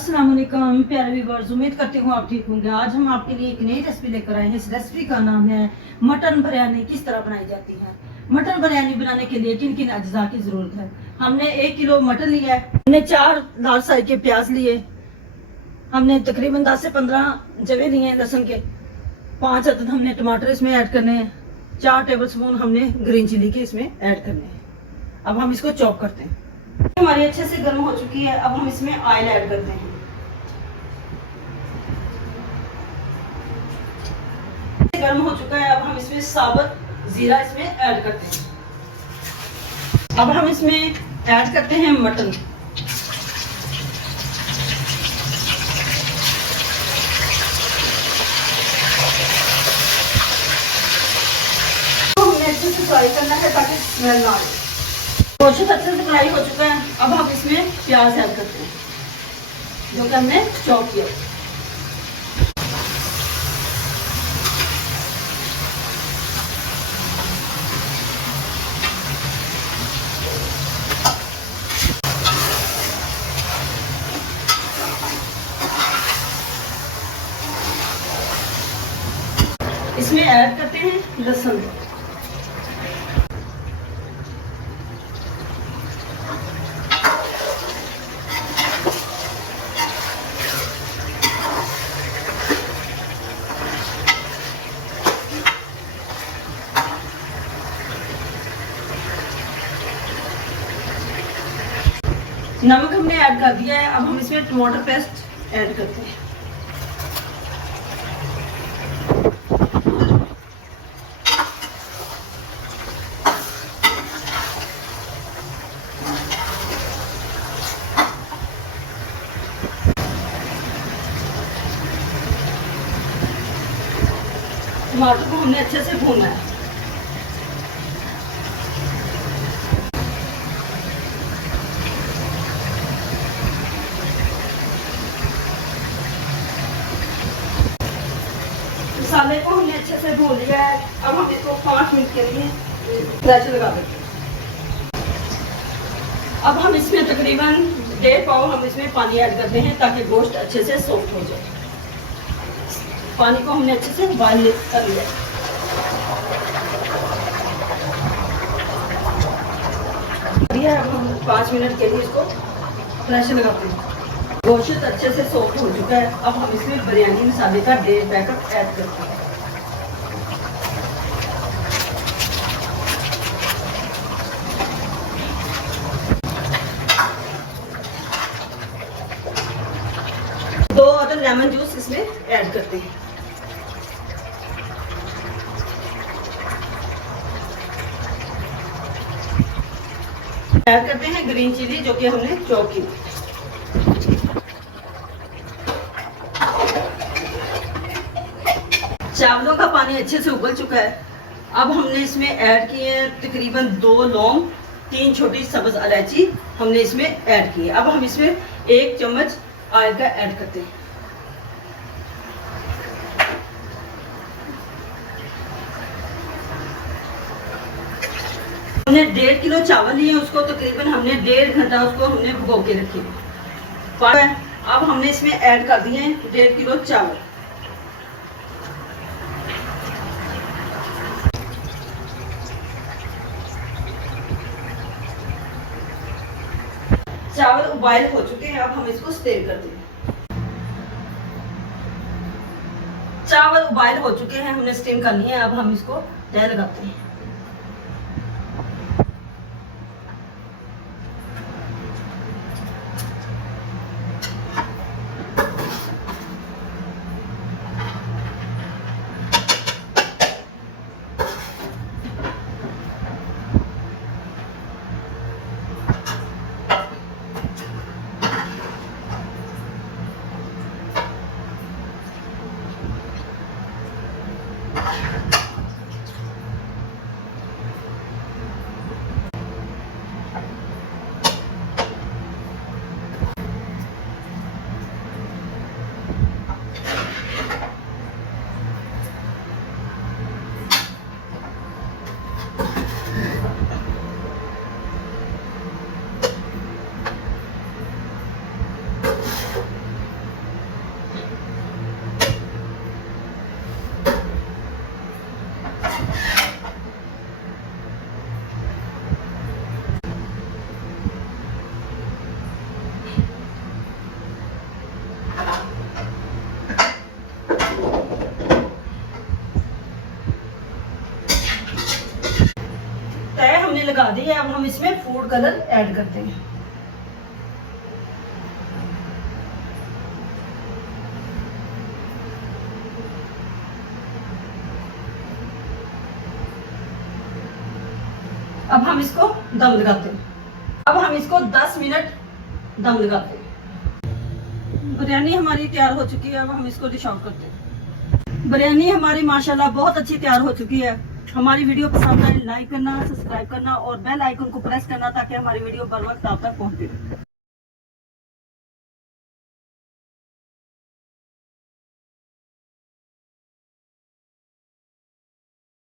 अस्सलाम वालेकुम प्यारे व्यूअर्स, उम्मीद करती हूँ आप ठीक होंगे। आज हम आपके लिए एक नई रेसिपी लेकर आए हैं। इस रेसिपी का नाम है मटन बिरयानी। किस तरह बनाई जाती है। मटन बिरयानी बनाने के लिए किन किन अज्जा की जरूरत है। हमने 1 किलो मटन लिया है। हमने 4 लार्ज साइज के प्याज लिए। हमने तकरीबन 10 से 15 जवे लिए हैं लहसुन के। 5 अदद हमने टमाटर इसमें ऐड करने हैं। 4 टेबल स्पून हमने ग्रीन चिली के इसमें ऐड करने हैं। अब हम इसको चॉप करते हैं। हमारी अच्छे से गर्म हो चुकी है। अब हम इसमें ऑयल ऐड करते हैं। गर्म हो चुका है। अब हम इसमें साबुत जीरा इसमें ऐड करते हैं। अब हम इसमें ऐड करते हैं मटन। तो हमें अच्छे से फ्राई करना है ताकि स्मेल ना आए। गोश्त अच्छे से फ्राई हो चुका है। अब हम इसमें प्याज ऐड करते हैं जो कि हमने चॉप किया। इसमें ऐड करते हैं लहसुन। नमक हमने ऐड कर दिया है। अब हम इसमें टमाटर पेस्ट ऐड करते हैं। टमाटर को हमने अच्छे से भूनना है। मसाले को हमने अच्छे से भून लिया है। अब हम इसको 5 मिनट के लिए प्रेशर लगा देते हैं। अब हम इसमें तकरीबन 1.5 पाव हम इसमें पानी ऐड करते हैं ताकि गोश्त अच्छे से सॉफ्ट हो जाए। पानी को हमने अच्छे से बॉइल कर लिया। अब हम 5 मिनट के लिए इसको प्रेशर लगाते हैं। गोश्त अच्छे से सॉफ्ट हो चुका है। अब हम इसमें बिरयानी मसाले का 1.5 पैकेट ऐड करते हैं। दो अदद लेमन जूस इसमें ऐड करते हैं। ऐड करते हैं ग्रीन चिली जो कि हमने चॉप की। चावलों का पानी अच्छे से उबल चुका है। अब हमने इसमें ऐड किए हैं तकरीबन 2 लौंग, 3 छोटी सब्ज इलायची हमने इसमें ऐड की है। अब हम इसमें 1 चम्मच ऑयल का ऐड करते हैं। हमने 1.5 किलो चावल लिए, उसको तकरीबन हमने 1.5 घंटा उसको हमने भिगो के रखी। अब हमने इसमें ऐड कर दिए हैं 1.5 किलो चावल। चावल उबाइल हो चुके हैं। अब हम इसको स्टीर करते हैं। चावल उबाइल हो चुके हैं, हमने स्टीम कर लिए हैं। अब हम इसको तय लगाते हैं। लगा दी है, अब हम इसमें फूड कलर ऐड करते हैं। अब हम इसको दम लगाते हैं। अब हम इसको 10 मिनट दम लगाते हैं। बिरयानी हमारी तैयार हो चुकी है, अब हम इसको डिश आउट करते हैं। बिरयानी हमारी माशाल्लाह बहुत अच्छी तैयार हो चुकी है। हमारी वीडियो पसंद आए लाइक करना, सब्सक्राइब करना और बेल आइकन को प्रेस करना ताकि हमारी वीडियो बर वक्त आप तक पहुंचे।